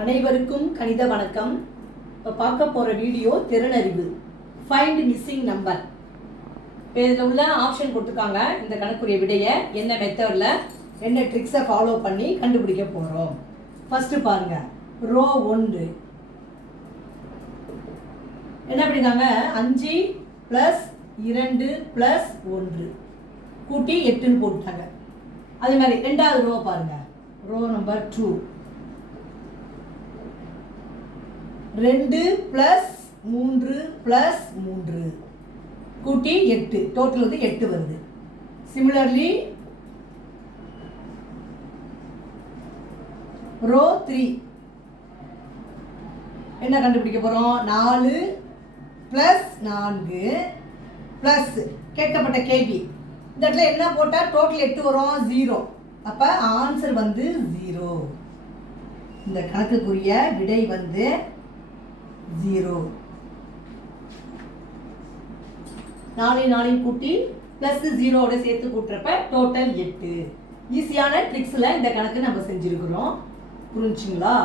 அனைவருக்கும் கணித வணக்கம். இப்போ பார்க்க போகிற வீடியோ திறனறிவு, ஃபைண்ட் மிஸ்ஸிங் நம்பர். இதில் உள்ள ஆப்ஷன் கொடுத்துருக்காங்க. இந்த கணக்குரிய விடையை என்ன மெத்தடில் என்ன ட்ரிக்ஸை ஃபாலோ பண்ணி கண்டுபிடிக்க போகிறோம். ஃபஸ்ட்டு பாருங்கள், ரோ 1 என்ன பண்ணிருக்காங்க, 5 + 2 + 1 கூட்டி 8ன்னு போட்டுட்டாங்க. அதே மாதிரி ரெண்டாவது ரோ பாருங்கள், ரோ நம்பர் 2 2 + 3 + 3 கூட்டி 8, டோட்டல் வந்து 8 வருது. சிமிலர்லி ரோ 3 என்ன கண்டுபிடிக்க போகிறோம், 4 + 4 ப்ளஸ் கேட்கப்பட்ட கேள்வி இந்த இடத்துல என்ன போட்டால் டோட்டல் 8 வரும், 0. அப்போ ஆன்சர் வந்து 0. இந்த கணக்குக்குரிய விடை வந்து 0. 4 கூட்டி ப்ளஸ் 0ஓட சேர்த்து கூட்டுறப்ப டோட்டல் 8. ஈஸியான ட்ரிக்ஸில் இந்த கணக்கு நம்ம செஞ்சுருக்கிறோம். புரிஞ்சுங்களா?